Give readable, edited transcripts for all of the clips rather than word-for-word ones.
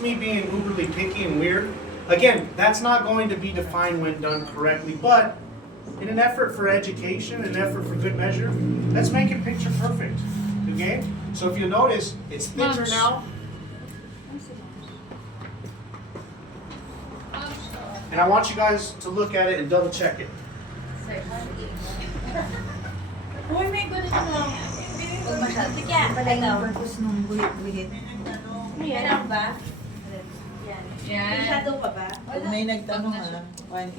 Me being uberly picky and weird. Again, that's not going to be defined when done correctly, but in an effort for education, an effort for good measure, let's make it picture perfect. Okay? So if you notice, it's thinner now. And I want you guys to look at it and double check it. Uy, may gulit mo. Huwag masyado. Sige, Pala yung purpose nung guhit-guhit. Yan ba? Yan. May shadow pa ba? May nagtanong 1.8.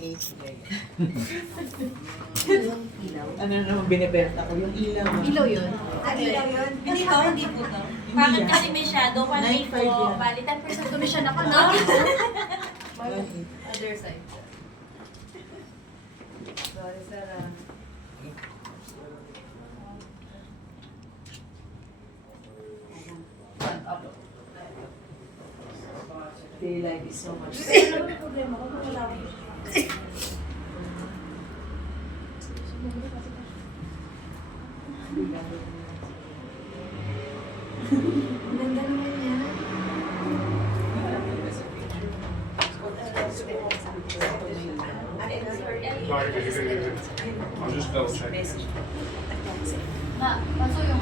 Yung ilaw. Ano naman binibenta ko? Yung ilaw. Ilaw yun? Ilaw yun? Hindi to, hindi po to. Hindi Bakit yan. kasi may shadow? 1.8 po. 9.5 yan. Bali, 10% commission ako, no? 1.8. Other side. Sorry, sir. Daylight is so much. Ano yung problema ko? Wala ko. Ganda naman yan. I'll just double check. Na, paso yung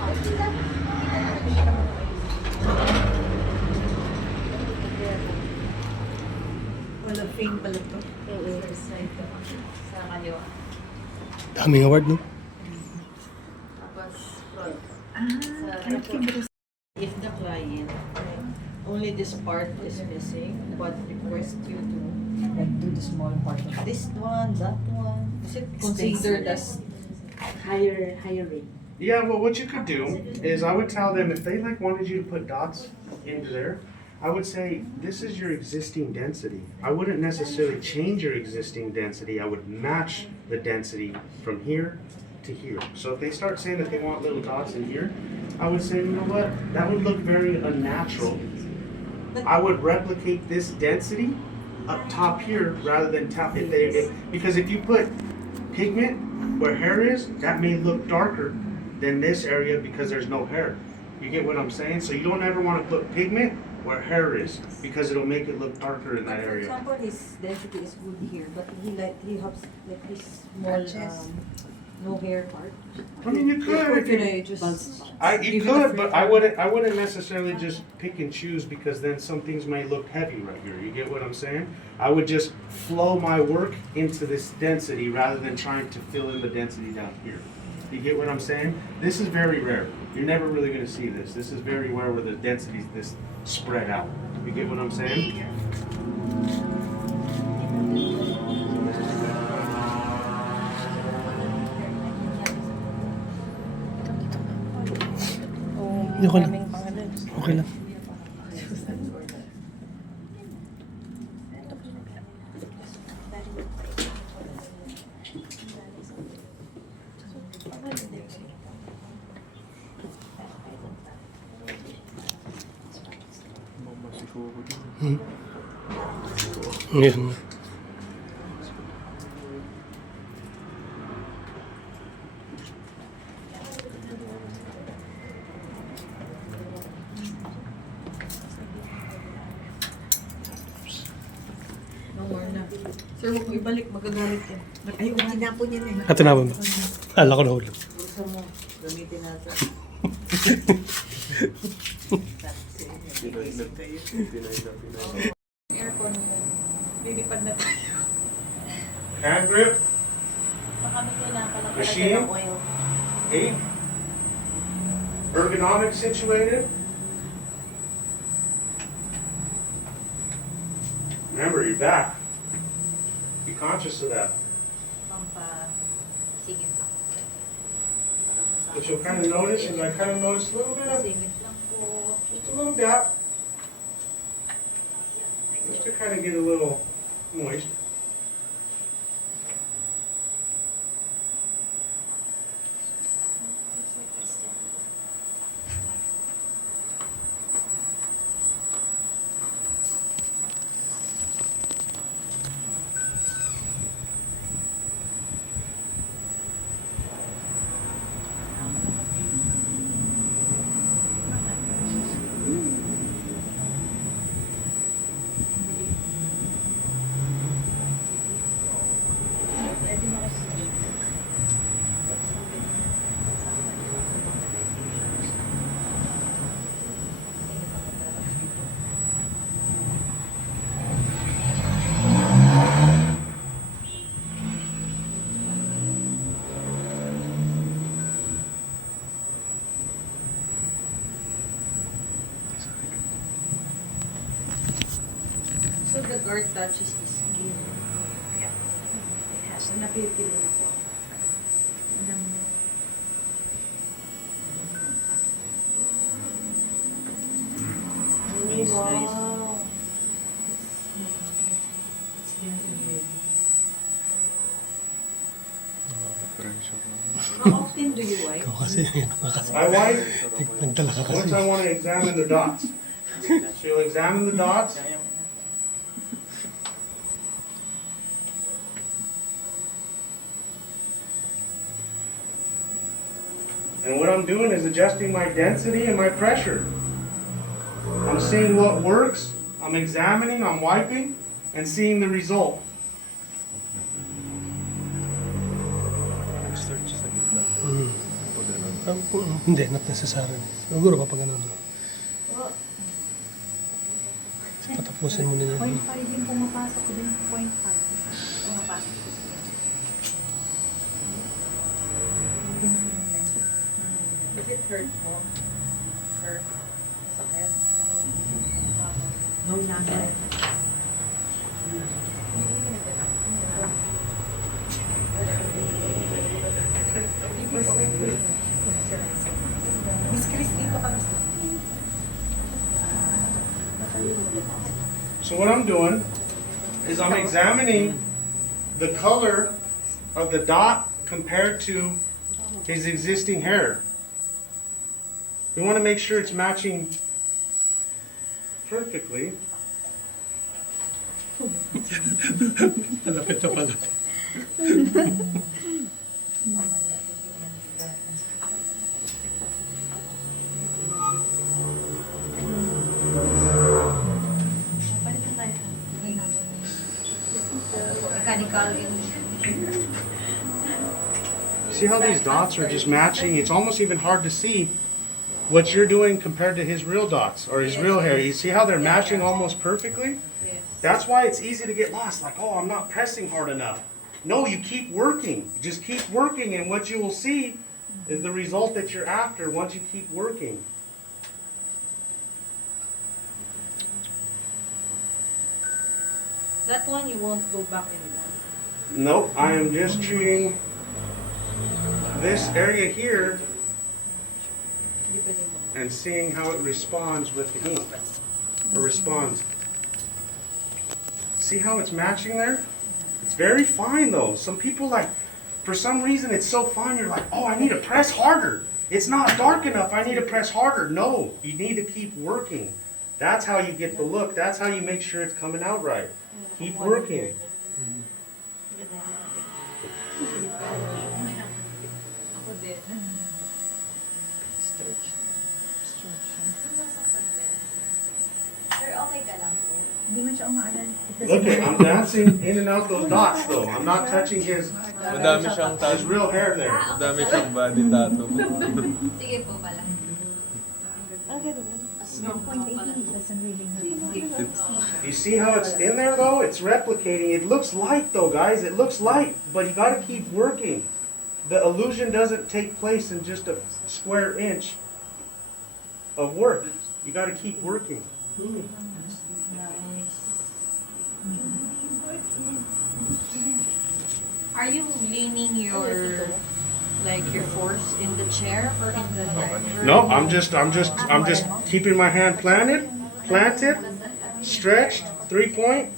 Wala fame pala to. sa kaliwa. Daming award, no? Tapos, front. If the client, only this part is missing, but request you to like do the small part of this one, that one. Is it considered as higher rate? Yeah, well, what you could do is I would tell them if they like wanted you to put dots into there, I would say this is your existing density. I wouldn't necessarily change your existing density. I would match the density from here to here. So if they start saying that they want little dots in here, I would say, you know what, that would look very unnatural. I would replicate this density up top here rather than top it. Because if you put pigment where hair is, that may look darker than this area because there's no hair. You get what I'm saying? So you don't ever want to put pigment where hair is because it'll make it look darker in that For area. example, his density is good here, but he has like this small no hair part. I mean, you Or could. can I just You could, but I wouldn't necessarily just pick and choose because then some things may look heavy right here. You get what I'm saying? I would just flow my work into this density rather than trying to fill in the density down here. You get what I'm saying? This is very rare. You're never really going to see this. This is very rare where the density is this spread out. You get what I'm saying? Okay lang. Okay lang. Yan. No more na. Sir, huwag mo ibalik, magagalit yan. Ay, tinapon niya na eh. At tinapon ba? Ala ko nahulog. bulsa mo, gamitin natin. Aircon mo. Lilipad na tayo. Hand grip, Baka may kailangan pala talaga Machine? ng oil. 8. Ergonomic situated. Remember, your back. Be conscious of that. Pampasigit lang. What you'll kind of notice is I kind of notice a little bit of, Singit lang po. just a little gap. Just to kind of get a little moist. the guard touches the skin. It has. Napipili na po. Nice, Wow. nice. It's very heavy. How often do you wipe? Ikaw kasi, yun nga kasi. I wipe Nagdala ka kasi. once I want to examine the dots. So you'll examine the dots. And what I'm doing is adjusting my density and my pressure. I'm seeing what works, I'm examining, I'm wiping, and seeing the result. Hindi, not necessary. Siguro kapag ano. Patapusin mo na yan. 0.5 yung pumapasok din. 0.5. Pumapasok. Is it hurtful? Sir? Sakit? No, naman. Miss Chris, dito ka, Miss. So what I'm doing is I'm examining the color of the dot compared to his existing hair. We want to make sure it's matching perfectly. Malapit na pala. Mechanical See how these dots are just matching? It's almost even hard to see what you're doing compared to his real dots or his real hair. You see how they're matching almost perfectly? Yes. That's why it's easy to get lost. Like, oh, I'm not pressing hard enough. No, you keep working. Just keep working, and what you will see is the result that you're after once you keep working. That one you won't go back anymore. Nope, I am just treating this area here Hindi pwede mo. and seeing how it responds with the ink. Or responds. See how it's matching there? It's very fine though. Some people like, for some reason it's so fine, you're like, oh, I need to press harder. It's not dark enough, I need to press harder. No, you need to keep working. That's how you get the look. That's how you make sure it's coming out right. Keep working. Ako din. Sir, okay ka lang po? Hindi man siya umaaral. Look at, I'm dancing in and out those dots though. I'm not touching his Madami siyang real hair there. Madami siyang body tattoo. Sige po pala. You see how it's in there though? It's replicating. It looks light though, guys. It looks light, but you gotta keep working. The illusion doesn't take place in just a square inch of work. You gotta keep working. Are you leaning your your force in the chair or in the head? No, I'm just keeping my hand planted, stretched, 3-point.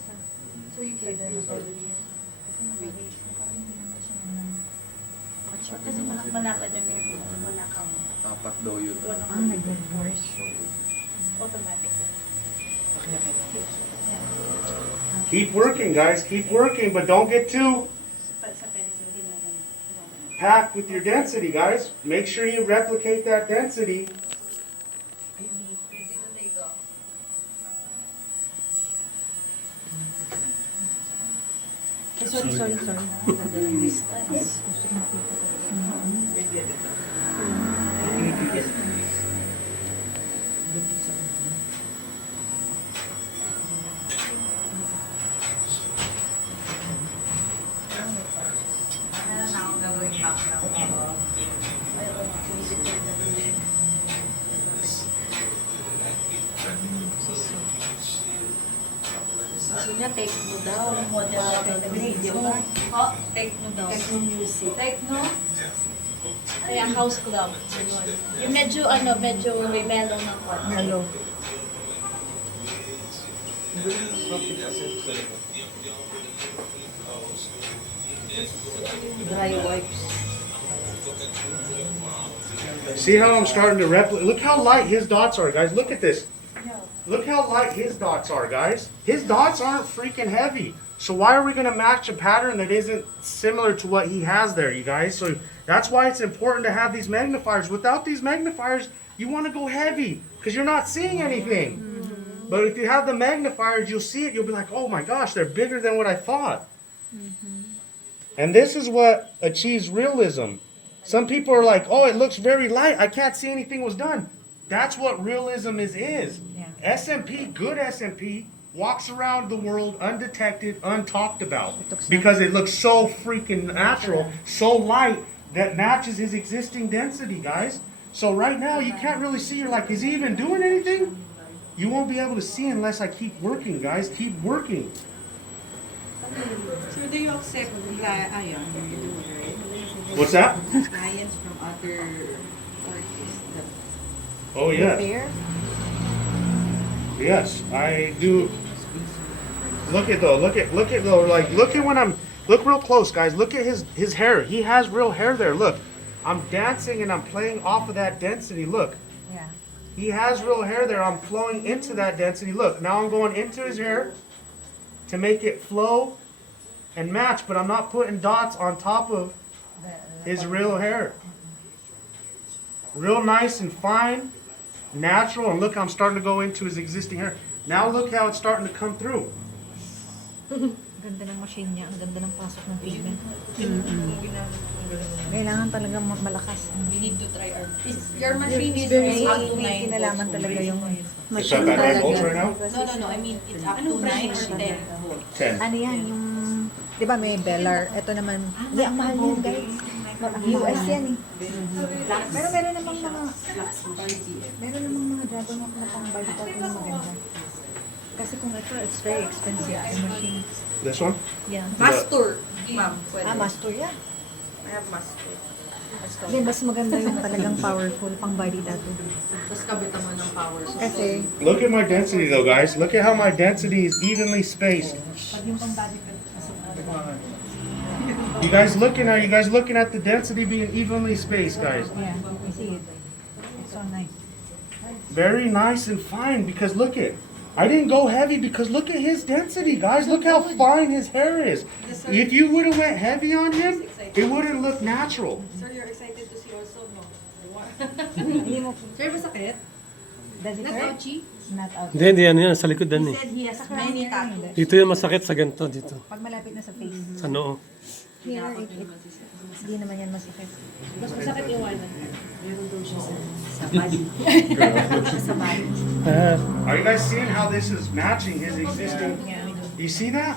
Kasi malapad na yung manakaw. Apat daw yun. Ang nag-force. Automatic. Keep working, guys. Keep working, but don't get too Sa pencil, hindi na ganun. packed with your density, guys. Make sure you replicate that density. Ready to take off. Sorry. Ano na ako gagawin back na? Gusto niya, techno daw. Model daw ng video. Oh, techno daw. Techno music. Techno? Kaya house club. Ganun. Yung medyo, medyo mellow ng konti. Hello. Dry wipes. See how I'm starting to replicate? Look how light his dots are, guys. Look at this. Look how light his dots are, guys. His dots aren't freaking heavy. So why are we going to match a pattern that isn't similar to what he has there, you guys? So that's why it's important to have these magnifiers. Without these magnifiers, you want to go heavy because you're not seeing anything. But if you have the magnifiers, you'll see it. You'll be like, oh my gosh, they're bigger than what I thought. And this is what achieves realism. Some people are like, oh, it looks very light. I can't see anything was done. That's what realism is. Yeah. SMP, good SMP, walks around the world undetected, untalked about. looks Because it looks so freaking natural, so light, that matches his existing density, guys. So right now, you can't really see. You're like, is he even doing anything? You won't be able to see unless I keep working, guys. Keep working. So do you accept What's that? clients from other artists that Oh, yes. prepare? Yes, I do. Look at though. Look at though. Like, look at when I'm. Look real close, guys. Look at his hair. He has real hair there. Look, I'm dancing and I'm playing off of that density. Look, Yeah. he has real hair there. I'm flowing into that density. Look, now I'm going into his hair to make it flow and match, but I'm not putting dots on top of his real hair. Real nice and fine, natural, and look, I'm starting to go into his existing hair. Now look how it's starting to come through. Ganda ng machine niya. Ang ganda ng pasok ng pigment. Kailangan talagang malakas. We need to try our... Your machine is May up to 9 kinalaman talaga yung It's at that 9 volts right now? No. I mean, it's up to 9 or 10. 10. ano yan, yung, di ba may Bellar, ito naman, hindi, ang mahal yun guys. US yan eh. Pero meron namang mga dragon na pang balik na maganda. Kasi kung ito, it's very expensive, the machine. This one? Yeah. Master, ma'am. Master yan. I have master. Hindi, mas maganda yung talagang powerful pang body tattoo. Tapos kabitan mo ng power. So, Kasi, Look at my density though, guys. Look at how my density is evenly spaced. pag yung pang body tattoo, You guys looking at the density being evenly spaced, guys. yeah, you see it. It's so nice. Very nice and fine because look at. I didn't go heavy because look at his density, guys. Look how fine his hair is. If you would have went heavy on him, it wouldn't look natural. Sir, you're excited to see also, no? Hindi mo, Sir, masakit? does it Not hurt? ouchie? Not out. Hindi yan. Sa likod yan eh. Said he has many tattoos. Dito yung masakit sa ganito dito. Pag malapit na sa face. Sa noo. Here, hindi naman yan masakit. Mas masakit iwanan. Sa body. Sa body. Are you guys seeing how this is matching his existing? You see that?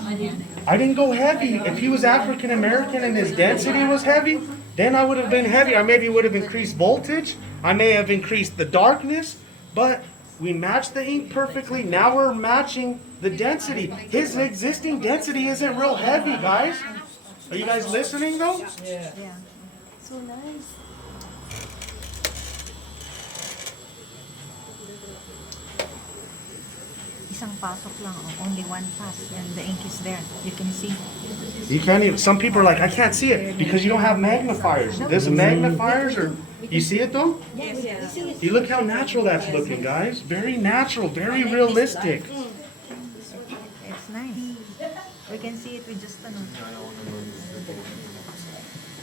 I didn't go heavy. If he was African American and his density was heavy, then I would have been heavy. I maybe would have increased voltage. I may have increased the darkness, but we matched the ink perfectly. Now we're matching the density. His existing density isn't real heavy, guys. Are you guys listening though? Yeah. So nice. Isang pasok lang, only one pass, and the ink is there. You can see. You can't even, some people are like, I can't see it because you don't have magnifiers. This magnifiers are, you see it though? Yes, you see it. You look how natural that's looking, guys. Very natural, very realistic. It's nice. We can see it with just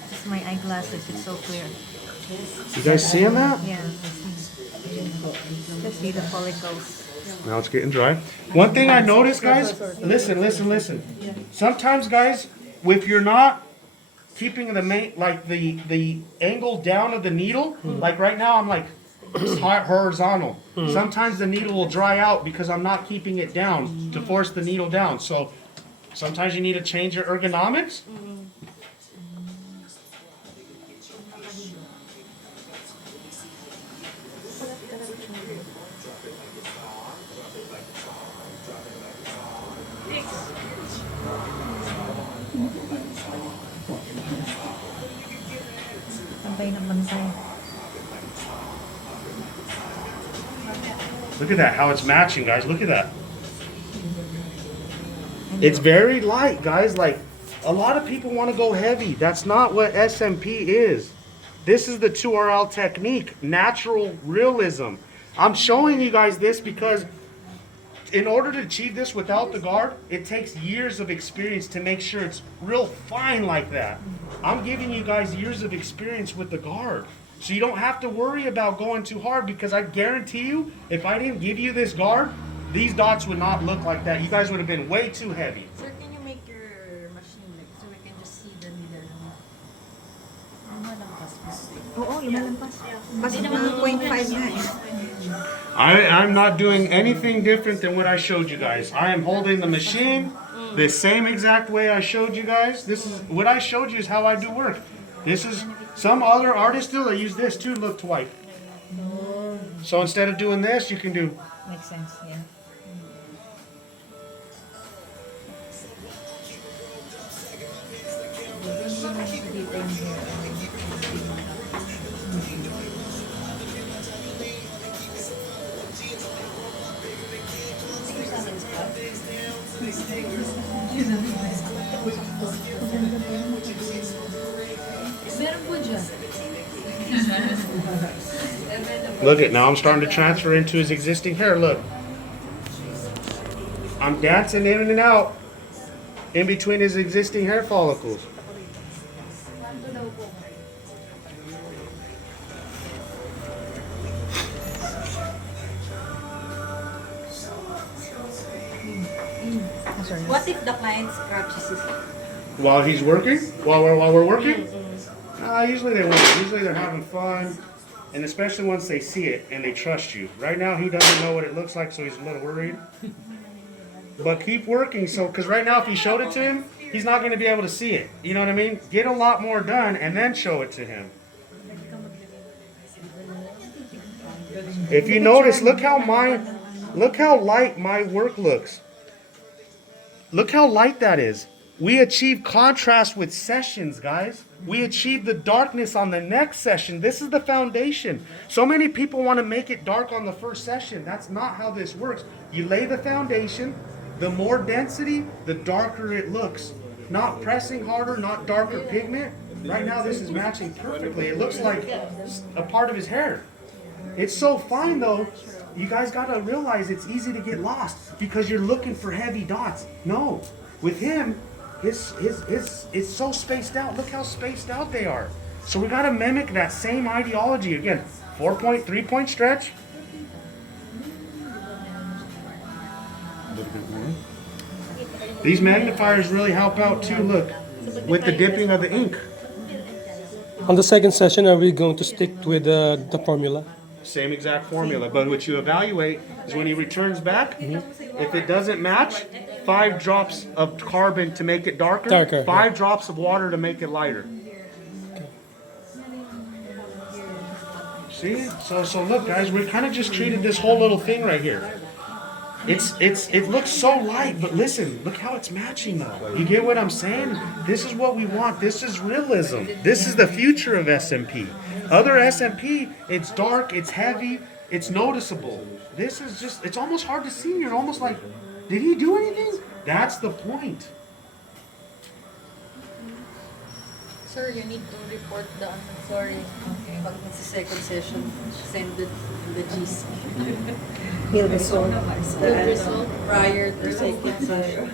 just my eyeglasses. It's so clear. You guys seeing that? Yeah, I see. Just see the follicles. Now it's getting dry. One thing I noticed, guys, listen. Sometimes, guys, if you're not keeping the the angle down of the needle, like right now, I'm like horizontal. Sometimes the needle will dry out because I'm not keeping it down to force the needle down. So sometimes you need to change your ergonomics. Pantay na pantay. Look at that, how it's matching, guys. Look at that. It's very light, guys. Like, a lot of people want to go heavy. That's not what SMP is. This is the 2RL technique, natural realism. I'm showing you guys this because in order to achieve this without the guard, it takes years of experience to make sure it's real fine like that. I'm giving you guys years of experience with the guard. So you don't have to worry about going too hard, because I guarantee you, if I didn't give you this guard, these dots would not look like that. You guys would have been way too heavy. Sir, can you make your machine like so we can just see the needle? Oo, lumalampas. Kasi 1.5 na eh. I'm not doing anything different than what I showed you guys. I am holding the machine the same exact way I showed you guys. This is what I showed you is how I do work. This is some other artists still they use this too, look, to wipe. So instead of doing this, you can do. Makes sense, yeah. Meron po dyan. Look at now I'm starting to transfer into his existing hair. Look. I'm dancing in and out in between his existing hair follicles. Sorry. What if the client scratches his While he's working? While we're working? Usually they won't. Usually they're having fun. And especially once they see it and they trust you. Right now he doesn't know what it looks like, so he's a little worried. But keep working, so because right now if you showed it to him, he's not going to be able to see it. You know what I mean? Get a lot more done and then show it to him. If you notice, look how light my work looks. Look how light that is. We achieve contrast with sessions, guys. We achieve the darkness on the next session. This is the foundation. So many people want to make it dark on the first session. That's not how this works. You lay the foundation. The more density, the darker it looks. Not pressing harder, not darker pigment. Right now this is matching perfectly. It looks like a part of his hair. It's so fine though. You guys gotta realize it's easy to get lost because you're looking for heavy dots. No, with him, it's so spaced out. Look how spaced out they are. So we gotta mimic that same ideology again. 4-point, 3-point stretch. These magnifiers really help out too. Look, with the dipping of the ink. On the second session, are we going to stick with the formula? Same exact formula, but what you evaluate is when he returns back, if it doesn't match, 5 drops of carbon to make it darker, Darker, 5 drops of water to make it lighter. See? So look guys, we kind of just treated this whole little thing right here. It looks so light, but listen, look how it's matching though. You get what I'm saying? This is what we want. This is realism. This is the future of SMP. Other SMP, it's dark, it's heavy, it's noticeable. This is just, it's almost hard to see. You're almost like, did he do anything? That's the point. Sir, you need to report the sorry. Okay. Pag second session, send the GC. He'll be so The result prior to second session.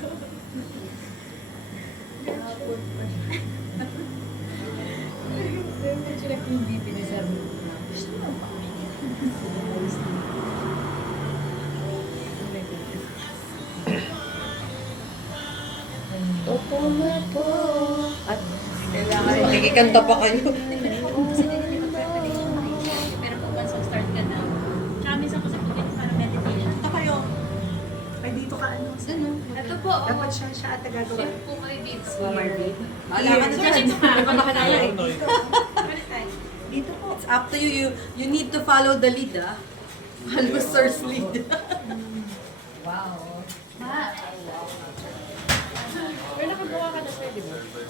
Nagkikanta pa kayo. Pero kung once start ka na, tsaka minsan kasi pag ganyan para meditation. Ito kayo. Ay, dito ka ano? Ito po, Dapat siya ata gagawa. chef po kayo dito. Alaman na dyan. Iba ba ka na yan? Dito po. It's up to you. You need to follow the lead, ah. Follow sir's lead.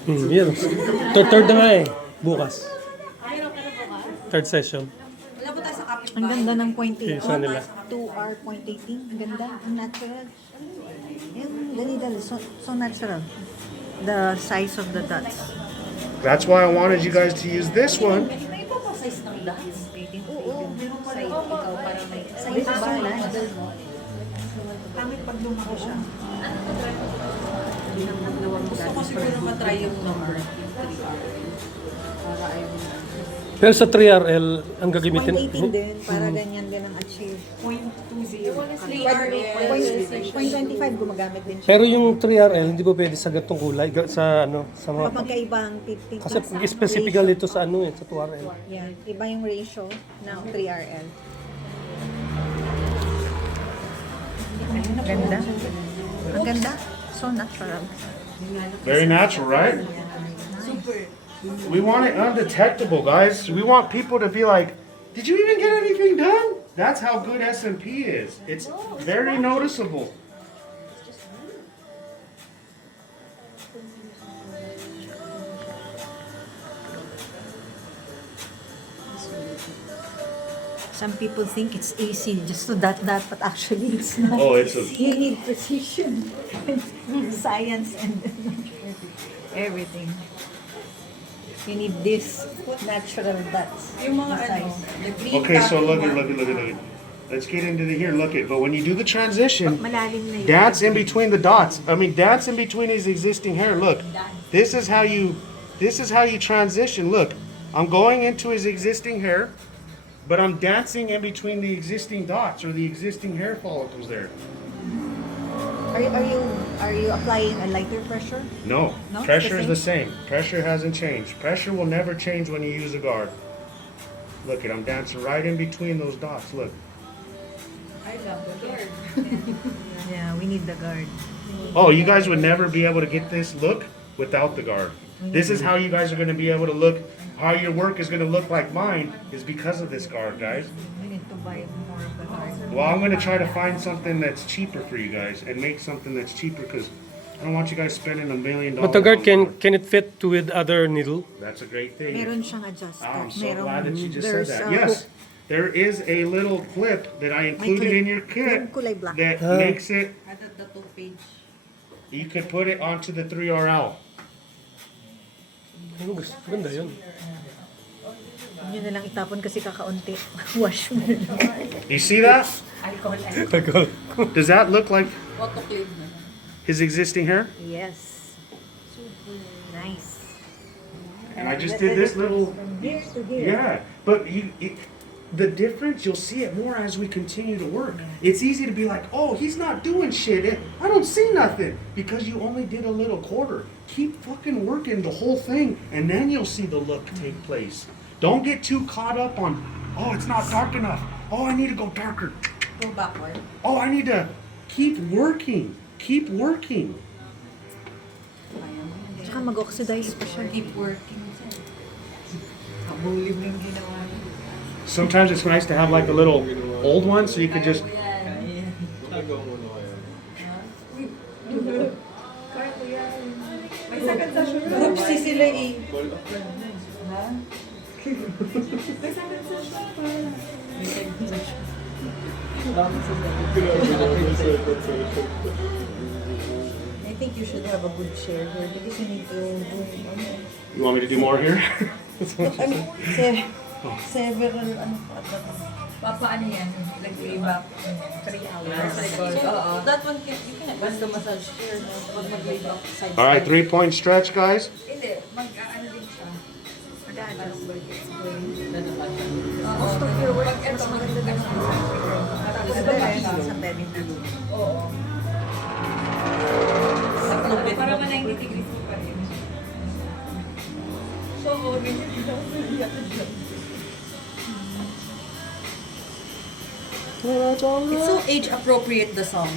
Yan. Third na nga eh. Bukas. Pero third session. Wala po tayo sa kapit Ang ganda ng point Okay, 18. sa nila. 2R point 18. Ang ganda. Ang natural. Yung dali-dali. So natural. The size of the dots. That's why I wanted you guys to use this one. May iba pa size ng dots. Oo. Side, ikaw para may Size balance. Pangit pag lumaki siya. Gusto ko siguro matry yung number, yung 3R. Para I will. Pero sa 3RL, ang gagamitin... Point 18 din. Para ganyan din ang achieve. 0.20. 0.25 gumagamit din siya. Pero yung 3RL, hindi po pwede sa gatong kulay, sa ano, sa mga... Magkaibang 50. Kasi specifical dito sa ano sa 2RL. Yan. Iba yung ratio ng 3RL. Ang ganda. Ang ganda. So natural. Very natural, right? We want it undetectable, guys. We want people to be like, did you even get anything done? That's how good SMP is. It's very noticeable. Some people think it's easy just to dot, but actually it's not. Oh, it's a... You need precision, science, and everything. You need this natural dots. Yung mga ano, size. the green Okay, so tattoo look at, mark. look at, look at, look at. Let's get into the here, look at. But when you do the transition, Malalim na yun. dance in between the dots. I mean, dance in between his existing hair. Look, this is how you transition. Look, I'm going into his existing hair, but I'm dancing in between the existing dots or the existing hair follicles there. Are you applying a lighter pressure? No, No, it's pressure is the the same. Pressure hasn't changed. Pressure will never change when you use a guard. Look, I'm dancing right in between those dots. Look. I love the guard. Yeah, we need the guard. Oh, you guys would never be able to get this look without the guard. This is how you guys are going to be able to look. How your work is going to look like mine is because of this guard, guys. We need to buy more of the guard. Well, I'm going to try to find something that's cheaper for you guys and make something that's cheaper because I don't want you guys spending $1 million. But the guard on can it fit with other needle? That's a great thing. Meron siyang adjuster. I'm so Merong- glad that you just said there's that. a Yes, hook. there is a little clip that I included clip. in your kit Yung kulay black. that makes it. At the 2-page. You could put it onto the 3RL. Ano gusto? Ganda yun. Yun na lang itapon kasi kakaunti. Wash mo na lang. You see that? Tagal. Does that look like Autoclave na. his existing hair? Yes. Super nice. And I just did this little. From here to here. Yeah, but the difference, you'll see it more as we continue to work. It's easy to be like, oh, he's not doing shit. I don't see nothing. Because you only did a little quarter. Keep fucking working the whole thing, and then you'll see the look take place. Don't get too caught up on, oh, it's not dark enough. Oh, I need to go darker. Go backward. Oh, I need to keep working. Keep working. Tsaka mag-oxidize pa siya. Keep working. Kabulim yung ginawa niya. Sometimes it's nice to have like a little old one so you could just. Oopsie sila eh. I think you should have a good share here because you need to do You want me to do more here? several Papa, ano yan? Nag-play back 3 hours. So, that one, you can basta massage here. Pag mag-lay back side. All right, 3-point stretch, guys. Hindi, mag-ano din siya. Mag-ano. Most of your work Pag ito, maganda din siya. sa belly na. Oo. Para man 90 degrees mo pa rin. So, ganyan dito. It's so age appropriate, the song.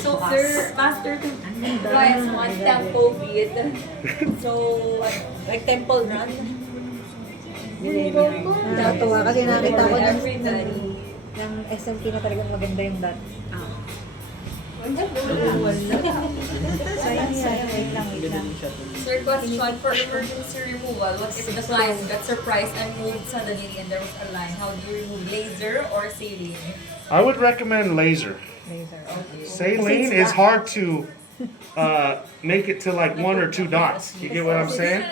So, sir, master to twice one tempo beat. So, Like temple run. Nakatuwa kasi nakita ko ng everybody. SMP na talagang maganda yung dot. Sayang, wait lang. Sir, question for emergency removal. What if the client got surprised and moved suddenly and there was a line? How do you remove? Laser or saline? I would recommend laser. Saline is hard to make it to like 1 or 2 dots. You get what I'm saying?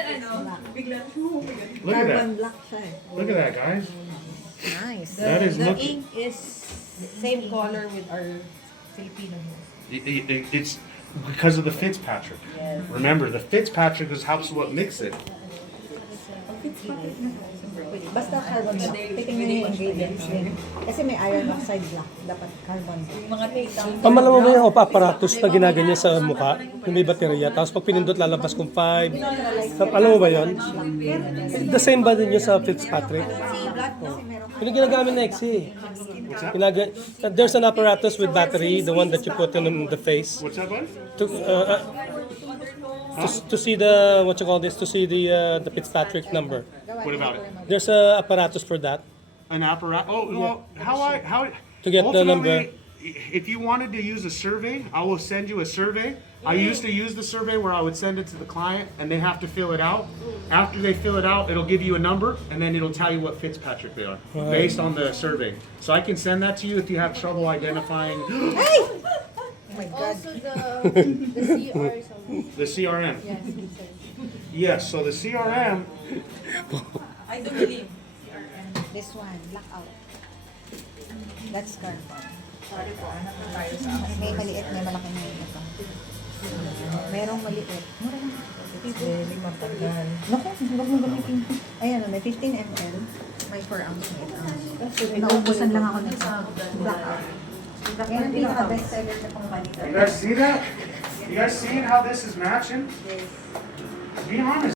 Look at that. Carbon black siya eh. Look at that, guys. Nice. That is The looking. ink is same color with our Filipino. It's because of the Fitzpatrick. Remember, the Fitzpatrick is helps what mix it. Basta carbon black. Titingnan niyo yung ingredients din. Kasi may iron oxide black. Dapat carbon black. Mga titang. Ang malaman mo yung aparatus na ginaganyan sa mukha, yung may baterya, tapos pag pinindot lalabas kung 5. Alam mo ba yon? The same ba din yun sa Fitzpatrick? Yung ginagamit na XC. There's an apparatus with battery, the one that you put in the face, What's that, bud? to see the, what you call this, to see the Fitzpatrick number. What about it? There's a apparatus for that. An apparatus. Oh, well, how To get the number. ultimately, if you wanted to use a survey, I will send you a survey. I used to use the survey where I would send it to the client and they have to fill it out. After they fill it out, it'll give you a number and then it'll tell you what Fitzpatrick they are based on the survey. So I can send that to you if you have trouble identifying Also the CR something. the CRM. Yes. Yes, so the CRM, I do believe. This one, blackout. That's carbon. Sorry po, anak na tayo sa May maliit, may malaki na ito. Merong maliit. Mura lang. Really matagal. Naku, huwag mo gamitin. Ayan, may 15 ml. May 4 ounce na ito. Naubusan lang ako nito. Blackout. Yan ang pinaka-best seller sa company. you guys see that? You guys seeing how this is matching? Be honest.